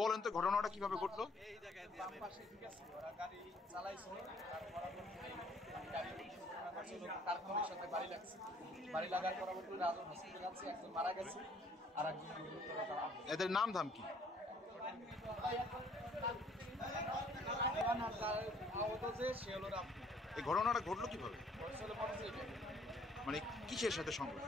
বলেন তো ঘটনাটা কিভাবে ঘটলো? এদের নাম ধাম কি? এই ঘটনাটা ঘটলো কিভাবে? মানে কিসের সাথে সংঘর্ষ?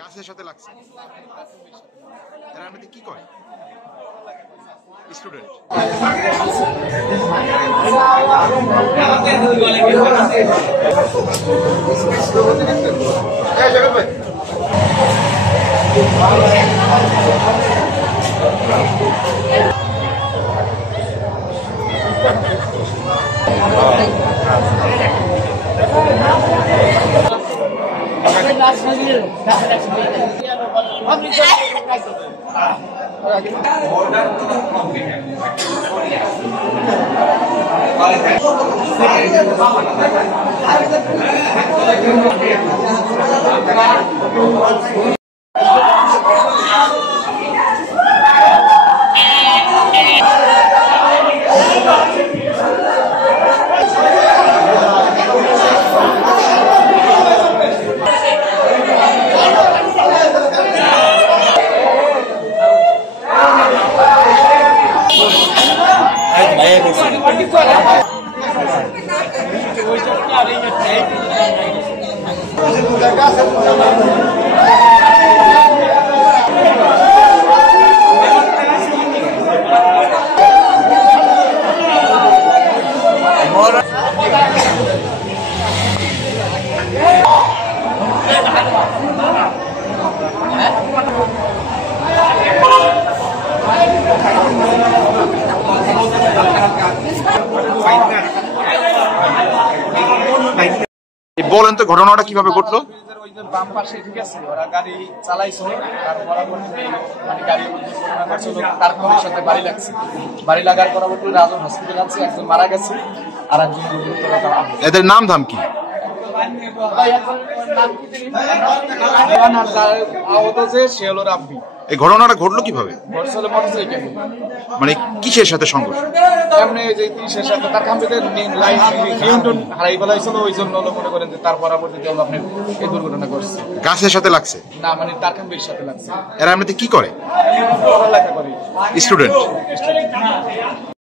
গাছের সাথে লাগছে। এরা এমনিতে কি করে? স্টুডেন্ট। বলেন তো ঘটনাটা কিভাবে ঘটলো? বাম পাশে ঠিক আছে, ওরা গাড়ি চালাইছিল, তার পরবর্তীতে মানে গাড়ির মধ্যে ঘটনা ঘটছিল, তার কোনের সাথে বাড়ি লাগছে। বাড়ি লাগার পরবর্তীতে রাজন হসপিটাল আছে, একজন মারা গেছে আর একজন গুরুতর আহত। এদের নাম ধাম কি? আহত যে সে হলো রাব্বি। এই ঘটনাটা ঘটলো কিভাবে? ঘটছিল মোটরসাইকেল। মানে কিসের সাথে সংঘর্ষ? এমনি যে তিরিশের সাথে তার কম্পিউটার লাইন নিয়ন্ত্রণ হারাই ফেলাইছিল, ওই জন্য মনে করেন যে তার পরবর্তীতে আপনি এই দুর্ঘটনা ঘটছে। গাছের সাথে লাগছে না, মানে তার কম্পিউটার সাথে লাগছে। এরা এমনিতে কি করে? পড়ালেখা করে। স্টুডেন্ট।